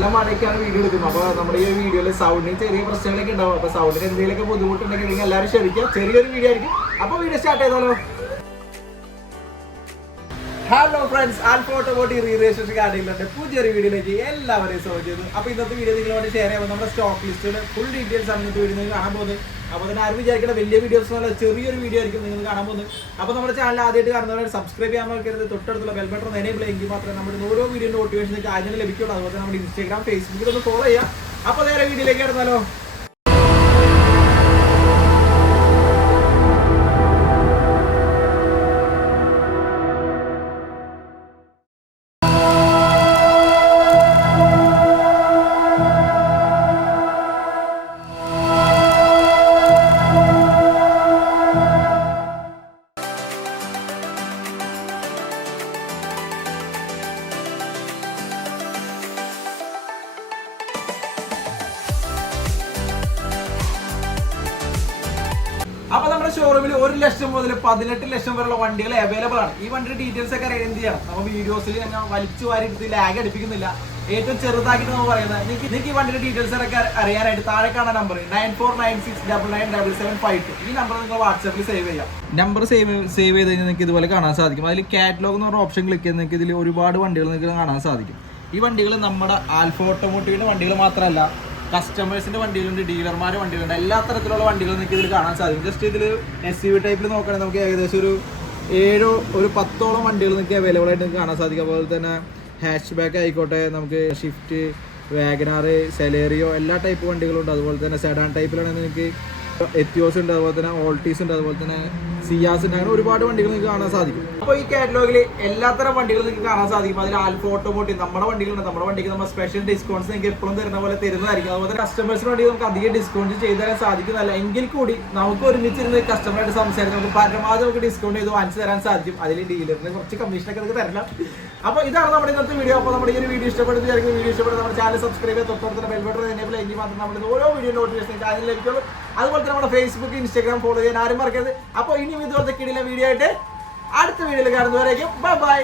നല്ല മഴയ്ക്കാണ് വീഡിയോ എടുക്കുന്നത്. അപ്പോൾ നമ്മുടെ ഈ വീഡിയോയിൽ സൗണ്ടിന് ചെറിയ പ്രശ്നങ്ങളൊക്കെ ഉണ്ടാവും. അപ്പോൾ സൗണ്ടിന് എന്തെങ്കിലുമൊക്കെ ബുദ്ധിമുട്ടുണ്ടെങ്കിൽ നിങ്ങൾ എല്ലാവരും ക്ഷമിക്കുക. ചെറിയൊരു വീഡിയോ ആയിരിക്കും. അപ്പോൾ വീഡിയോ സ്റ്റാർട്ട് ചെയ്താലോ? ഹലോ ഫ്രണ്ട്സ് ആൽഫോട്ടോബോട്ടി റീ രജിസ്ട്രേഷൻ കാർഡിലുണ്ട് പുതിയൊരു വീഡിയോയിലേക്ക് എല്ലാവരെയും സ്വാഗതം ചെയ്തു അപ്പോൾ ഇന്നത്തെ വീഡിയോ നിങ്ങളോട് ഷെയർ ചെയ്യുമ്പോൾ നമ്മുടെ സ്റ്റോക്ക് ലിസ്റ്റിൽ ഫുൾ ഡീറ്റെയിൽസ് ആണ് ഇന്നത്തെ വീഡിയോ നിങ്ങൾ കാണാൻ പോകുന്നത്. അപ്പോൾ തന്നെ ആരും വിചാരിക്കുന്ന വലിയ വീഡിയോസ് നല്ല ചെറിയൊരു വീഡിയോ ആയിരിക്കും നിങ്ങൾ കാണാൻ പോകുന്നത്. അപ്പോൾ നമ്മുടെ ചാനൽ ആദ്യമായിട്ട് കാണുന്നവരെ സബ്സ്ക്രൈബ് ചെയ്യാൻ നോക്കരുത് തൊട്ടടുത്തുള്ള ബെൽ ബട്ടൺ എനേബിൾ എങ്കിൽ മാത്രമേ നമ്മുടെ ഓരോ വീഡിയോ നോട്ടിഫിക്കേഷൻ ആദ്യം ലഭിക്കുള്ളൂ അതുപോലെ തന്നെ നമ്മുടെ ഇൻസ്റ്റാഗ്രാം ഫേസ്ബുക്കിൽ ഒന്ന് ഫോളോ ചെയ്യാം അപ്പോൾ നേരെ വീഡിയോയിലേക്ക് കിടന്നാലോ? അപ്പൊ നമ്മുടെ ഷോറൂമിൽ ഒരു ലക്ഷം മുതൽ പതിനെട്ട് ലക്ഷം വരെയുള്ള വണ്ടികൾ അവൈലബിൾ ആണ്. ഈ വണ്ടിയുടെ ഡീറ്റെയിൽസ് ഒക്കെ എന്ത് ചെയ്യണം. നമ്മൾ വീഡിയോസിൽ ഞാൻ വലിച്ചു വാരിയെടുത്ത് ലാഗ് അടിപ്പിക്കുന്നില്ല. ഏറ്റവും ചെറുതാക്കിയിട്ട് നമ്മൾ പറയുന്നത് നിങ്ങൾക്ക് നിങ്ങൾക്ക് ഈ വണ്ടിയുടെ ഡീറ്റെയിൽസ് ഒക്കെ അറിയാനായിട്ട് താഴെ കാണുന്ന number nine four nine six double nine double seven five two ഈ നമ്പർ നിങ്ങൾ വാട്സാപ്പിൽ സേവ് ചെയ്യാം. നമ്പർ സേവ് സേവ് ചെയ്ത് കഴിഞ്ഞാൽ നിങ്ങൾക്ക് ഇതുപോലെ കാണാൻ സാധിക്കും. അതിൽ കാറ്റലോഗ് എന്ന് പറഞ്ഞ ഓപ്ഷൻ ക്ലിക്ക് ചെയ്ത് നിങ്ങൾക്ക് ഇതിൽ ഒരുപാട് വണ്ടികൾ നിങ്ങൾക്ക് കാണാൻ സാധിക്കും. ഈ വണ്ടികൾ നമ്മുടെ ആൽഫ ഓട്ടോമോട്ടീവിന്റെ വണ്ടികൾ മാത്രമല്ല കസ്റ്റമേഴ്സിന്റെ വണ്ടിയിലുണ്ട് ഡീലർമാരുടെ വണ്ടികളുണ്ട് എല്ലാ തരത്തിലുള്ള വണ്ടികളും നിങ്ങൾക്ക് ഇതിൽ കാണാൻ സാധിക്കും. ജസ്റ്റ് ഇതിൽ എസ് യു ടൈപ്പിൽ നോക്കുകയാണെങ്കിൽ നമുക്ക് ഏകദേശം ഒരു ഏഴോ ഒരു പത്തോളം വണ്ടികൾ നിങ്ങൾക്ക് അവൈലബിൾ ആയിട്ട് നിങ്ങൾക്ക് കാണാൻ സാധിക്കും. അതുപോലെ തന്നെ ഹാച്ച് ബാക്ക് ആയിക്കോട്ടെ നമുക്ക് ഷിഫ്റ്റ് വാഗനാറ് സെലേറിയോ എല്ലാ ടൈപ്പ് വണ്ടികളുണ്ട്. അതുപോലെ തന്നെ സെഡാൻ ടൈപ്പിലാണെങ്കിൽ നിങ്ങൾക്ക് എത്തിയോസ് ഉണ്ട് അതുപോലെ തന്നെ ഓൾട്ടീസ് ഉണ്ട് അതുപോലെ തന്നെ സിയാസ് ഉണ്ട്. അങ്ങനെ ഒരുപാട് വണ്ടികൾ നിങ്ങൾക്ക് കാണാൻ സാധിക്കും. അപ്പോൾ ഈ കാറ്റലോഗിൽ എല്ലാത്തരം വണ്ടികളും നിങ്ങൾക്ക് കാണാൻ സാധിക്കും. അതിൽ ആൽഫ ഓട്ടോമോട്ടീവ് നമ്മുടെ വണ്ടികളുണ്ട് നമ്മുടെ വണ്ടിക്ക് നമ്മൾ സ്പെഷ്യൽ ഡിസ്കൗണ്ട്സ് നിങ്ങൾക്ക് എപ്പോഴും തരുന്ന പോലെ തരുന്നതായിരിക്കും. അതുപോലെ തന്നെ കസ്റ്റമേഴ്സിന് വേണ്ടി നമുക്ക് അധികം ഡിസ്കൗണ്ട് ചെയ്തു തരാൻ സാധിക്കുന്നതല്ല. എങ്കിൽ കൂടി നമുക്ക് ഒരുമിച്ചിരുന്ന് കസ്റ്റമറായിട്ട് സംസാരിച്ച് നമുക്ക് പരമാവധി നമുക്ക് ഡിസ്കൗണ്ട് ചെയ്ത് വാങ്ങിച്ചു തരാൻ സാധിക്കും. അതിൽ ഡീലറിന് കുറച്ച് കമ്മീഷനൊക്കെ നിങ്ങൾക്ക് തരണം. അപ്പോൾ ഇതാണ് നമ്മുടെ ഇന്നത്തെ വീഡിയോ അപ്പോൾ നമ്മുടെ ഈ ഒരു വീഡിയോ ഇഷ്ടപ്പെടുന്ന വീഡിയോ ഇഷ്ടപ്പെടുന്ന നമ്മുടെ ചാനൽ സബ്സ്ക്രൈബ് ചെയ്ത് തൊട്ടടുത്ത ബെൽ ബട്ടൺ എനേബിൾ എങ്കിൽ മാത്രം നമ്മുടെ ഓരോ വീഡിയോ നോട്ടിഫിക്കേഷൻ ചാനൽ ലഭിക്കുള്ളൂ. അതുപോലെ തന്നെ നമ്മുടെ ഫേസ്ബുക്ക് ഇൻസ്റ്റാഗ്രാം ഫോളോ ചെയ്യാൻ ആരും മറക്കരുത്. അപ്പോൾ ഇനിയും ഇതുപോലത്തെ കിടില വീഡിയോ ആയിട്ട് അടുത്ത വീഡിയോയിൽ കാണുന്നവരേക്കും. Bye bye